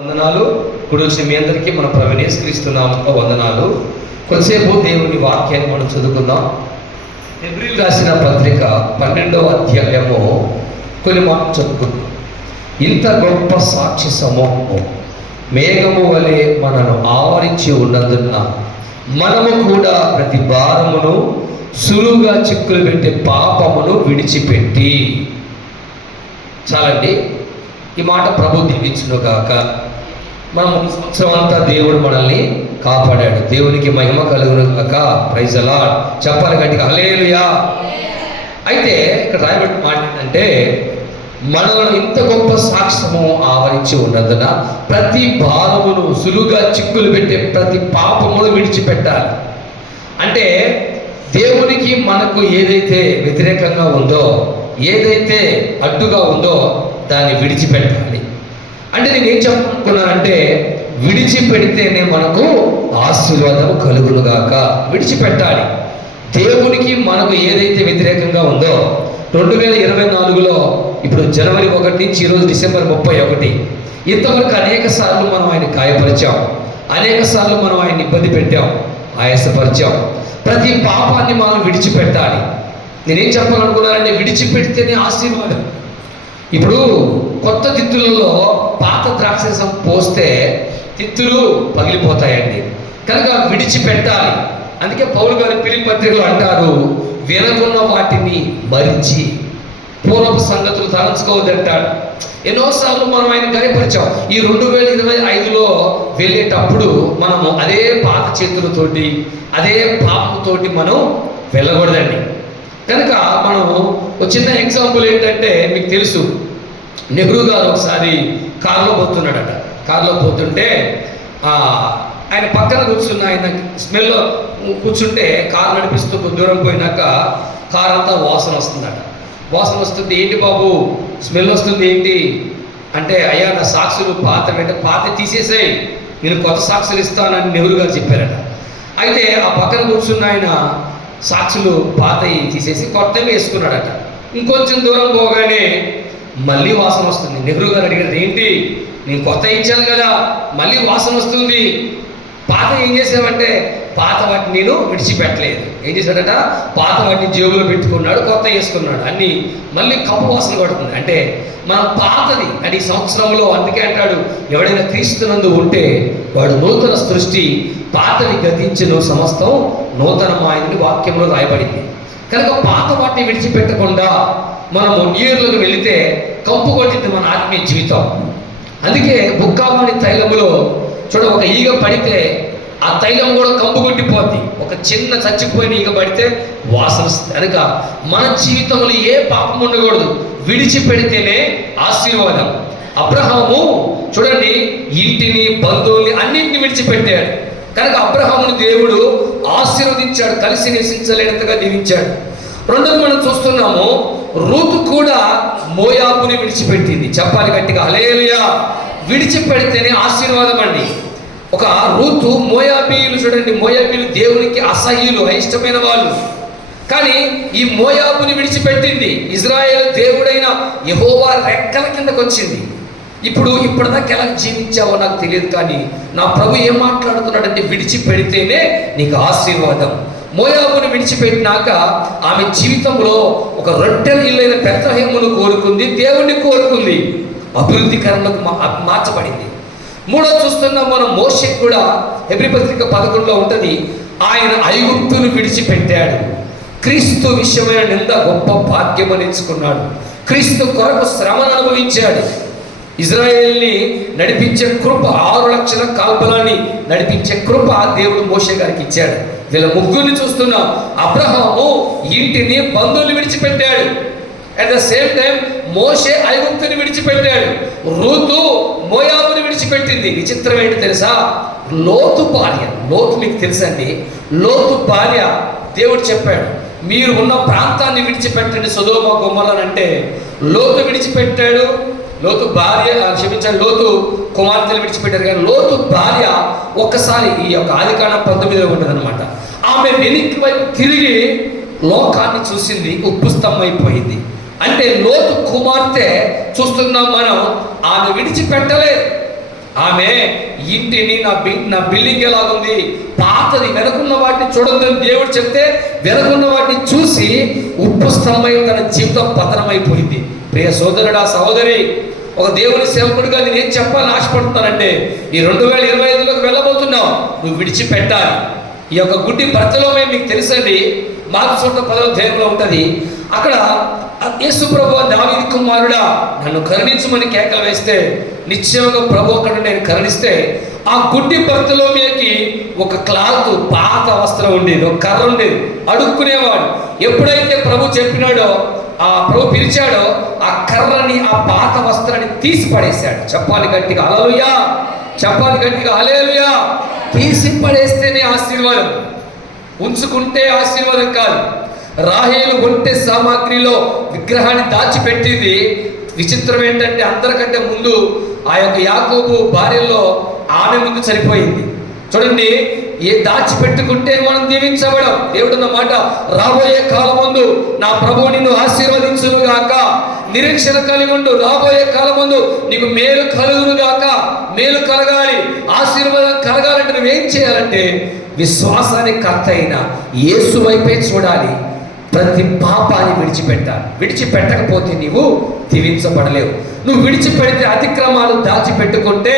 వందనాలు. ఇప్పుడు వచ్చిన మీ అందరికీ మన ప్రవీణేశ్వరిస్తున్నాము వందనాలు. కొద్దిసేపు దేవుని వాక్యాన్ని మనం చదువుకుందాం. ఎబ్రిల్ రాసిన పత్రిక పన్నెండవ అధ్యాయము కొన్ని మాటలు చదువుకుందాం. ఇంత గొప్ప సాక్షి సమూహము మేఘము వలె మనను ఆవరించి ఉన్నందున మనము కూడా ప్రతి భారమును సులువుగా చిక్కులు పెట్టే పాపమును విడిచిపెట్టి. చాలండి. ఈ మాట ప్రభు దీవించును కాక మనం ఒక సంవత్సరం అంతా దేవుడు మనల్ని కాపాడాడు. దేవునికి మహిమ కలుగును కాక ప్రైజ్ అలా చెప్పాలి గట్టిగా హలేలుయా అయితే ఇక్కడ రాయబడిన మాట ఏంటంటే మనలను ఇంత గొప్ప సాక్ష్యము ఆవరించి ఉన్నందున ప్రతి భావమును సులువుగా చిక్కులు పెట్టే ప్రతి పాపమును విడిచిపెట్టాలి. అంటే దేవునికి మనకు ఏదైతే వ్యతిరేకంగా ఉందో ఏదైతే అడ్డుగా ఉందో దాన్ని విడిచిపెట్టాలి. అంటే నేను ఏం చెప్పాలనుకున్నానంటే విడిచిపెడితేనే మనకు ఆశీర్వాదం కలుగునుగాక. విడిచిపెట్టాలి. దేవునికి మనకు ఏదైతే వ్యతిరేకంగా ఉందో రెండు వేల ఇరవై నాలుగులో ఇప్పుడు జనవరి ఒకటి నుంచి ఈరోజు డిసెంబర్ ముప్పై ఒకటి ఇంతవరకు అనేక సార్లు మనం ఆయన గాయపరిచాం. అనేక సార్లు మనం ఆయన ఇబ్బంది పెట్టాం ఆయాసపరిచాం. ప్రతి పాపాన్ని మనం విడిచిపెట్టాలి. నేనేం చెప్పాలనుకున్నానంటే విడిచిపెడితేనే ఆశీర్వాదం. ఇప్పుడు కొత్త తిత్తులలో పాత ద్రాక్షరసం పోస్తే తిత్తులు పగిలిపోతాయండి. కనుక విడిచిపెట్టాలి. అందుకే పౌరు గారి పిలి పత్రికలు అంటారు వినకున్న వాటిని మరిచి పూర్వపు సంగతులు తలంచుకోవద్దంటాడు. ఎన్నోసార్లు మనం ఆయన గాయపరిచాం. ఈ రెండు వేల ఇరవై ఐదులో వెళ్ళేటప్పుడు మనము అదే పాత చేతులతోటి అదే పాపతోటి మనం వెళ్ళకూడదండి. కనుక మనం ఒక చిన్న ఎగ్జాంపుల్ ఏంటంటే మీకు తెలుసు. నెహ్రూ గారు ఒకసారి కారులో పోతున్నాడట. కారులో పోతుంటే ఆయన పక్కన కూర్చున్న ఆయన స్మెల్లో కూర్చుంటే కారు నడిపిస్తూ కొద్ది దూరం పోయినాక కారు అంతా వాసన వస్తుందట. వాసన వస్తుంది ఏంటి బాబు? స్మెల్ వస్తుంది ఏంటి? అంటే అయ్యా నా సాక్షులు పాత అంటే పాత తీసేసాయి. నేను కొత్త సాక్షులు ఇస్తానని నెహ్రూ గారు చెప్పారట. అయితే ఆ పక్కన కూర్చున్న ఆయన సాక్షులు పాతవి తీసేసి కొత్తవి వేసుకున్నాడట. ఇంకొంచెం దూరం పోగానే మళ్ళీ వాసన వస్తుంది. నెహ్రూ గారు అడిగారు ఏంటి? నేను కొత్త ఇచ్చాను కదా మళ్ళీ వాసన వస్తుంది. పాత ఏం చేసామంటే పాత వాటిని నేను విడిచిపెట్టలేదు. ఏం చేశాడట? పాత వాటిని జేబులో పెట్టుకున్నాడు కొత్త వేసుకున్నాడు. అన్ని మళ్ళీ కప్పు వాసన పడుతుంది. అంటే మన పాతది అది సంవత్సరంలో అందుకే అంటాడు ఎవడైనా క్రీస్తునందు ఉంటే వాడు నూతన సృష్టి పాతవి గతించిన సమస్తం నూతనమాయని వాక్యంలో రాయబడింది. కనుక పాత వాటిని విడిచిపెట్టకుండా మనము న్యూఇయర్లోకి వెళితే కంపు కొట్టింది మన ఆత్మీయ జీవితం. అందుకే బుక్కాముని తైలములో చూడ ఒక ఈగ పడితే ఆ తైలం కూడా కంపు కొట్టిపోద్ది. ఒక చిన్న చచ్చిపోయిన ఈగ పడితే వాసన వస్తుంది. కనుక మన జీవితంలో ఏ పాపం ఉండకూడదు. విడిచిపెడితేనే ఆశీర్వాదం. అబ్రహాము చూడండి ఇంటిని బంధువుల్ని అన్నింటిని విడిచిపెట్టాడు. కనుక అబ్రహాముని దేవుడు ఆశీర్వదించాడు కలిసి నివసించలేనంతగా దీవించాడు. రెండోది మనం చూస్తున్నాము రూతు కూడా మోయాబుని విడిచిపెట్టింది. చెప్పాలి గట్టిగా. హలేలుయా విడిచిపెడితేనే ఆశీర్వాదం అండి ఒక రూతు మోయాబీయులు చూడండి. మోయాబీలు దేవునికి అసహ్యులు అయిష్టమైన వాళ్ళు. కానీ ఈ మోయాబుని విడిచిపెట్టింది. ఇజ్రాయేల్ దేవుడైన యహోవా రెక్కల కిందకు వచ్చింది ఇప్పుడు ఇప్పటిదాకా ఎలా జీవించావో నాకు తెలియదు కానీ నా ప్రభు ఏం మాట్లాడుతున్నాడంటే విడిచిపెడితేనే నీకు ఆశీర్వాదం. మోయాబును విడిచిపెట్టినాక ఆమె జీవితంలో ఒక రొట్టెల ఇల్లైన పెద్దహేమును కోరుకుంది దేవుణ్ణి కోరుకుంది. అభివృద్ధికరణకు మా- మార్చబడింది. మూడో చూస్తున్నాం మనం మోషే కూడా హెబ్రిపత్రిక పథకంలో పదకొండులో ఉంటుంది ఆయన ఐగుప్తును విడిచిపెట్టాడు. క్రీస్తు విషయమైన నింద గొప్ప భాగ్యం ఎంచుకున్నాడు క్రీస్తు కొరకు శ్రమను అనుభవించాడు. ఇజ్రాయేల్ని నడిపించే కృప ఆరు లక్షల కాల్బలాన్ని నడిపించే కృప దేవుడు మోషే గారికి ఇచ్చాడు. వీళ్ళ ముగ్గురిని చూస్తున్న. అబ్రహాము ఇంటిని బంధువులు విడిచిపెట్టాడు. అట్ ద సేమ్ టైం మోషే ఐగుప్తుని విడిచిపెట్టాడు. రుతు మోయాబుని విడిచిపెట్టింది. విచిత్రం ఏంటి తెలుసా? లోతు భార్య. లోతు మీకు తెలుసండి లోతు భార్య దేవుడు చెప్పాడు. మీరు ఉన్న ప్రాంతాన్ని విడిచిపెట్టండి సుధోమ గుమ్మలనంటే లోతు విడిచిపెట్టాడు. లోతు భార్య క్షమించండి లోతు కుమార్తెలు విడిచిపెట్టారు కానీ లోతు భార్య ఒక్కసారి ఈ యొక్క ఆదికాండం పంతొమ్మిదిలో ఉంటుందన్నమాట. ఆమె వెనక్కి వైపు తిరిగి లోకాన్ని చూసింది ఉప్పు స్తంభమైపోయింది. అంటే లోతు కుమార్తె చూస్తున్నాం మనం ఆమె విడిచిపెట్టలేదు. ఆమె ఇంటిని నా బి నా బిల్డింగ్ ఎలాగుంది? పాతది వెనకున్న వాటిని చూడొద్దని దేవుడు చెప్తే వెనకున్న వాటిని చూసి ఉప్పు తన జీవితం పతనమైపోయింది. ప్రియ సోదరుడా సహోదరి ఒక దేవుని సేవకుడిగా నేను ఏం చెప్పాలని ఆశపడుతున్నానంటే ఈ రెండు వేల ఇరవై ఐదులోకి వెళ్ళబోతున్నావు నువ్వు విడిచిపెట్టాలి. ఈ యొక్క గుడ్డి భర్తలోమే మీకు తెలుసండి. మార్పు సొంత పదవ అధ్యాయంలో ఉంటుంది. అక్కడ యేసు ప్రభు దావిది కుమారుడా నన్ను కరుణించమని కేకలు వేస్తే నిశ్చయంగా ప్రభు అక్కడ నేను కరుణిస్తే ఆ గుడ్డి భర్తలోకి ఒక క్లాత్ పాత వస్త్రం ఉండేది ఒక కర్ర ఉండేది అడుక్కునేవాడు. ఎప్పుడైతే ప్రభు చెప్పినాడో ఆ ప్రభు పిలిచాడో ఆ కర్రని ఆ పాత వస్త్రాన్ని తీసి పడేశాడు. చెప్పాలి గట్టిగా అలలుయా చెప్పాలి గట్టిగా అలేలుయా తీసి పడేస్తేనే ఆశీర్వాదం. ఉంచుకుంటే ఆశీర్వాదం కాదు. రాహేలు ఒంటె సామాగ్రిలో విగ్రహాన్ని దాచిపెట్టింది. విచిత్రం ఏంటంటే అందరికంటే ముందు ఆ యొక్క యాకోబు భార్యలో ఆమె ముందు చనిపోయింది. చూడండి ఏ దాచిపెట్టుకుంటే మనం దీవించబడం. దేవుడున్న మాట రాబోయే కాలం ముందు నా ప్రభువు నిన్ను ఆశీర్వదించును గాక నిరీక్షణ కలిగి ఉండు రాబోయే కాలం ముందు నీకు మేలు కలుగును గాక మేలు కలగాలి ఆశీర్వాదం కలగాలంటే నువ్వేం చేయాలంటే విశ్వాసానికి కర్త అయిన యేసు వైపే చూడాలి. ప్రతి పాపాన్ని విడిచిపెట్టాలి విడిచిపెట్టకపోతే నీవు దీవించబడలేవు. నువ్వు విడిచిపెడితే అతిక్రమాలు దాచిపెట్టుకుంటే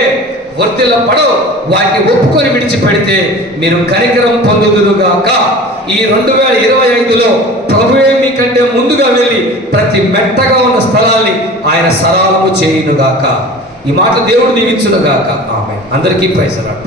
వర్తిల పడవు. వాటిని ఒప్పుకొని విడిచిపెడితే మీరు కనికరం పొందుదురుగాక. ఈ రెండు వేల ఇరవై ఐదులో ప్రభువే మీకంటే ముందుగా వెళ్ళి ప్రతి మెట్టగా ఉన్న స్థలాల్ని ఆయన సరాలము చేయునుగాక. ఈ మాట దేవుడు దీవించునుగాక ఆమె అందరికీ పైసరాడు